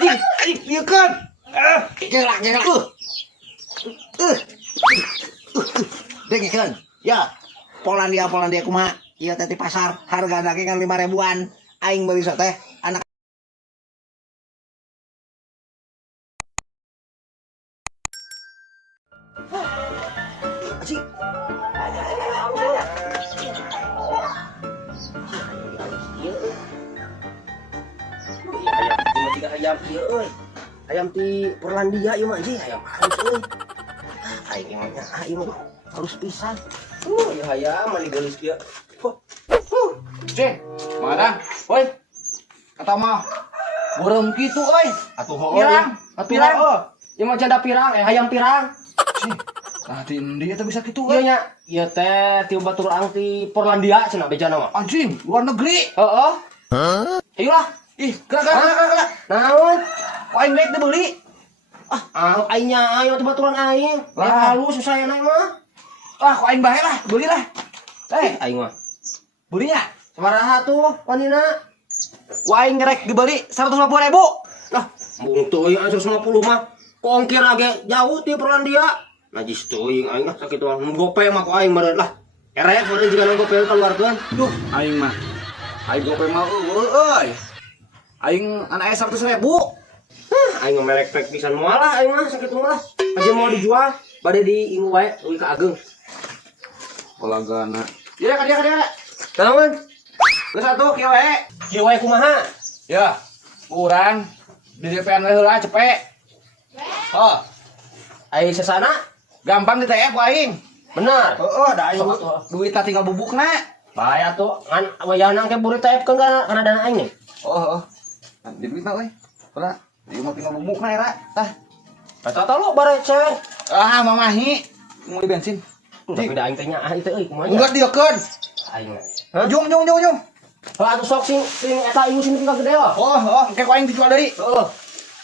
Iya kan? Gerak. Dengekeun. Ya. Polandia kumaha? Ieu teh di pasar harga daging kan 5 ribuan. Aing beli teh anak Aji. Ayam ieu euy. Ayam di Porlandia ieu mah anjing ayam halus euy. Aing mah aing harus pisan. Ieu hayam mah digelis dia. Cing, mana? Woi, kata mah burung gitu, euy. Atuh Pirang. Ieu mah janda pirang, hayam pirang. Cing, nah di India teh bisa kitu Ieu euy. nya, ieu teh ti batur ang ti Porlandia cenah bejana mah. Anjing, luar negeri. Heeh. Ayolah. Ih, gerak. Naon? Kok aing rek dibeli? Aing nya ayo teh baturan aing. Lah. Halus susahna mah. Kok aing bae lah, belilah. Aing mah. Belinya. Sabaraha tuh wanina? Ku aing rek dibeli 150.000. Lah, bungtu ieu 150 mah. Kok ongkir age jauh ti Porlandia. Najis teuing aing lah sakitu mah. Gope mah ku aing meureun lah. Erek meureun jiga gope keluarkeun. Duh, aing mah. Aing gope mah euy. Aing anake 100.000. Aing mah merek pek pisan moal lah aing mah sakitu mah. Aja mau dijual bade di ingu wae leuwih ka Ageng. Kolagana. Iya ka dia. Naon? Geus atuh kieu we. Kieu we kumaha? Ya, urang di DP-an we heula cepet. Oh, Aing sesana gampang di TF ku aing. bener. Heeh, da aing Sok atuh. duitna tinggal bubukna. Bae atuh ngan wayahna ke buri tayepkeun kana dana aing nih. Oh. Di duitna we. Heula, ieu mah tinggal bubukna era. Tah. Eta lu bare ceng. Mamahi. Mau di bensin. Tapi da aing teh nya itu euy kumaha? Enggak diekeun. Aing. Jung. Heuh atuh sok sing eta ingu sini tinggal gede wah. Oh, engke ku aing dijual deui. Heeh.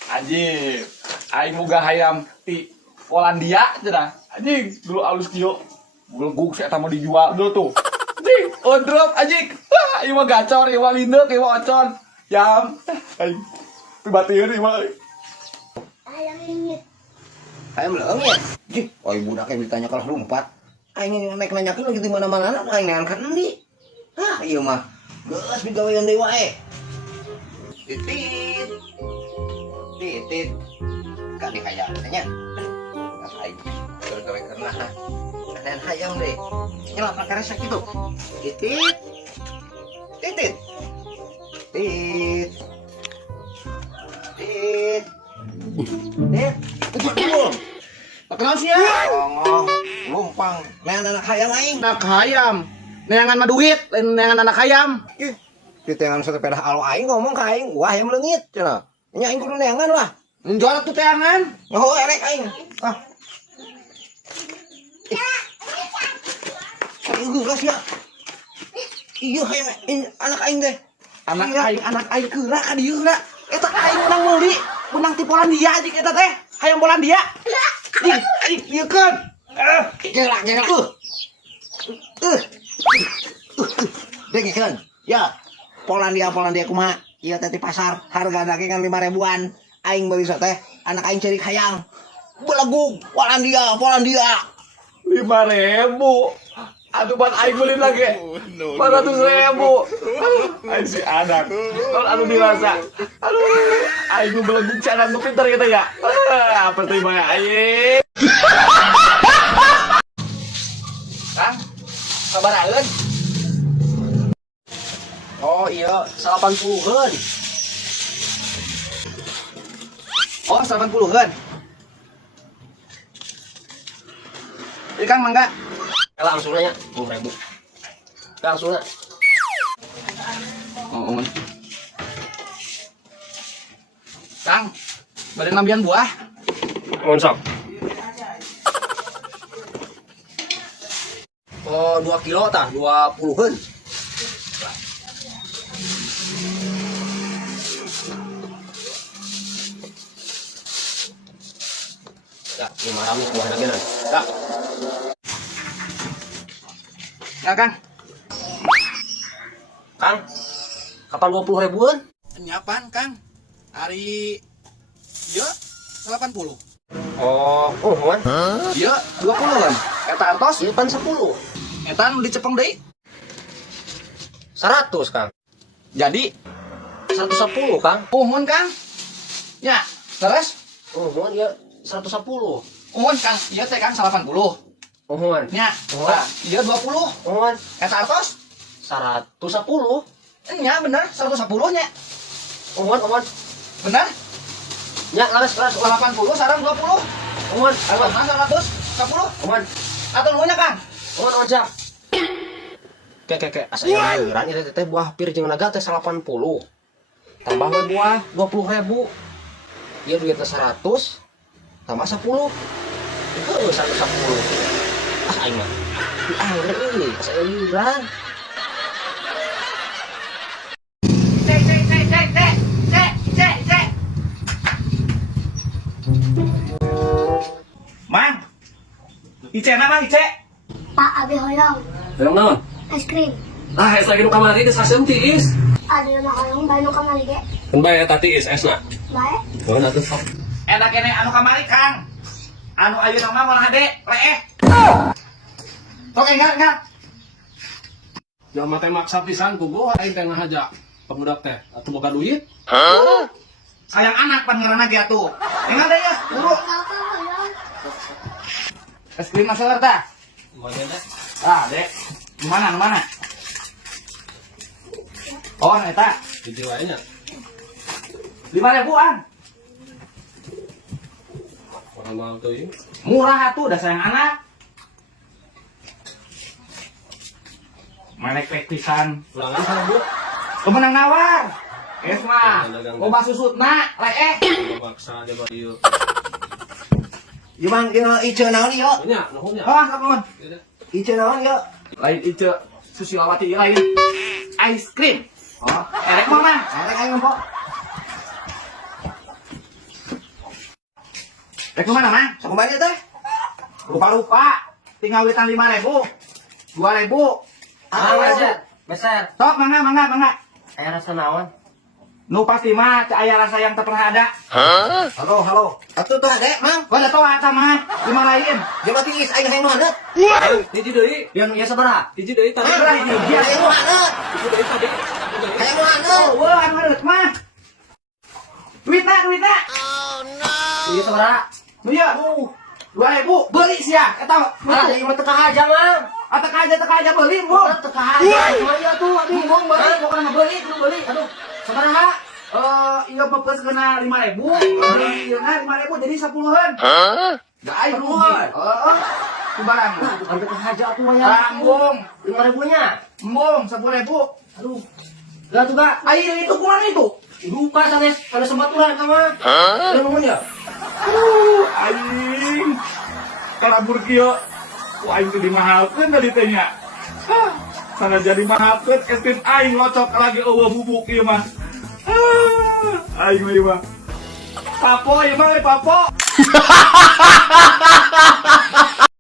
Anjing, aing boga hayam di Polandia cenah. Anjing, dulu alus kieu. Gulgug si eta mau dijual dulu tuh. Anjing, ondrop anjing. Wah, ieu mah gacor, ieu mah lindeuk, ieu mah ocon. Jam. Aing. Pibatieun ieu mah. Ayam lingit. Ayam leungit. Jih, oi budak yang ditanya kalau rumpat. Aing naik nanyakeun lagi di mana-mana aing neangan endi. Ieu mah geus bigawean deui wae. Titit. Kali hayam tanya. Aing gawe karena dan hayam deh. Nyelap pakai resek gitu. Titit. Tit. Kenal sih ya? Lumpang. Neangan anak hayam aing. Anak hayam. Neangan mah duit, neangan anak hayam. Di teangan sepeda alo aing ngomong ka aing, wah hayam leungit cenah. Nya aing kudu neangan lah. Jual tuh teangan. Oh, erek aing. Aing geus ya. Iya hayam anak aing deh. Anak aing keura ka dieu heula. Eta aing menang meuli, menang ti Polandia jeung eta teh. Hayam Polandia. Ieu kan. Gerak. Dengekeun. Ya. Polandia kumaha? Ieu teh di pasar harga daging kan 5 ribuan. Aing beli teh anak aing ceurik hayang. Belegug Polandia. 5.000. Aduh ban aing beli lagi. 400.000. Aing si anak. Kalau anu dirasa. Aduh, aing belegug si anak nu pinter gitu ya. Apa terima ya aing. Kang, sabaraeun? Oh iya, 80-an. Oh, 80-an. Ini Kang mangga. Langsung aja 10.000. Langsung aja. Oh. Kang, bade nambian buah. Mohon sok. Oh, 2 kilo tah, 20-an. Ya, 500 buah lagi nah. Ya. Nah, Kang. Kang, kapan 20 ribuan? Nyapan, Kang? Hari Iya, 80. Oh, mohon. Iya, 20-an. Eta antos, Ieu pan 10. eta nu dicepeng deui. 100, Kang. Jadi, 110, Kang. uhun Kang. Ya, terus Mohon ya 110. uhun Kang, ieu teh Kang 80. Mohon. Nya, nah, ieu 20. Mohon Eta antos? 110. Nya bener, 110 nya. Mohon. Bener? Ya, laras. 80 sareng 20. Mohon. Apa 110? Mohon. Atau nuhunnya Kang? Mohon ojak. Kek, asa ieuran ieu teh buah pir jeung naga teh 80. Tambah we buah 20.000. Ieu duit teh 100 tambah 10. Itu 110. Ah aing mah. Angger euy, asa ieuran. Cek. Mang. Ice na Mang, Ice. Pak abi hoyong. Yang naon? Es krim. Ah, es lagi nu kamari geus haseum tiis. Ada nama hoyong bayi nu kamari ge. Kan bae eta tiis esna. Bae. Mohon atuh sok. Eta kene anu kamari Kang. Anu ayeuna mah moal hade, leeh. Oke, enggak. Jalma teh maksa pisan ku gua aing teh ngahaja. Pemuda teh atuh boga duit. Sayang anak pan ngaranna ge atuh. Enggak deh ya, buru. Apa hoyong? Es krim masalah tah. Moalnya teh. Ah, Dek. Di mana? Oh, eta. Hiji wae nya. 5.000-an. Orang mau teuing. Murah atuh udah sayang anak. Manek pek pisan. Ulangan sana Bu. Kemenang nawar. Es mah. Loba susutna, leeh. Maksa aja ba ieu. Ieu Mang ieu naon ieu? Nya, nuhun nya. Oh, sakon. Ieu naon ieu? Lain ieu Susiawati lain. Ice cream. Oh, erek mah Mang. Arek aing empok. Rek mana Mang? Sakumaha teh? Rupa-rupa. Tinggal witan 5.000. 2.000. Ah, aja. Besar. Sok, mangga. Aya rasa naon? Nu pasti mah cek aya rasa yang teu pernah ada. Halo. Atuh tuh ade, Mang. Gua udah tahu eta mah. Lima lain. Dia mati geus aing hayang nu handeup. Hiji deui. Yang ieu sabaraha? Hiji deui tadi. Hayang nu handeup. Hiji deui tadi. Hayang nu handeup. Oh, wah, anu hareup mah. Duitna. Ieu sabaraha? Nu ieu. 2.000 beli sia eta. Ah, ieu mah teu kahaja, Mang. Teka aja beli, Bu. Teu kahaja. Ieu tuh aduh Bingung beli, bukan beli. Aduh, sabaraha? Iya pepes kena 5.000. Iya na 5.000 jadi 10-an. Enggak aya rugi. Heeh. Ku barang. Bukan teu kahaja atuh mah ya. Tanggung. 5.000 nya. Embung 10.000. Aduh. Lah tuh Kak. Ayo itu kumaha itu? Lupa sanes pada sempat ulah ka mah. Nuhun ya. Aing kalabur kieu ku aing teh dimahalkeun tadi teh nya. Sana jadi mahalkeun estin aing locok lagi eueuh bubuk ieu mah. Aing ieu mah. Papo ieu mah papo.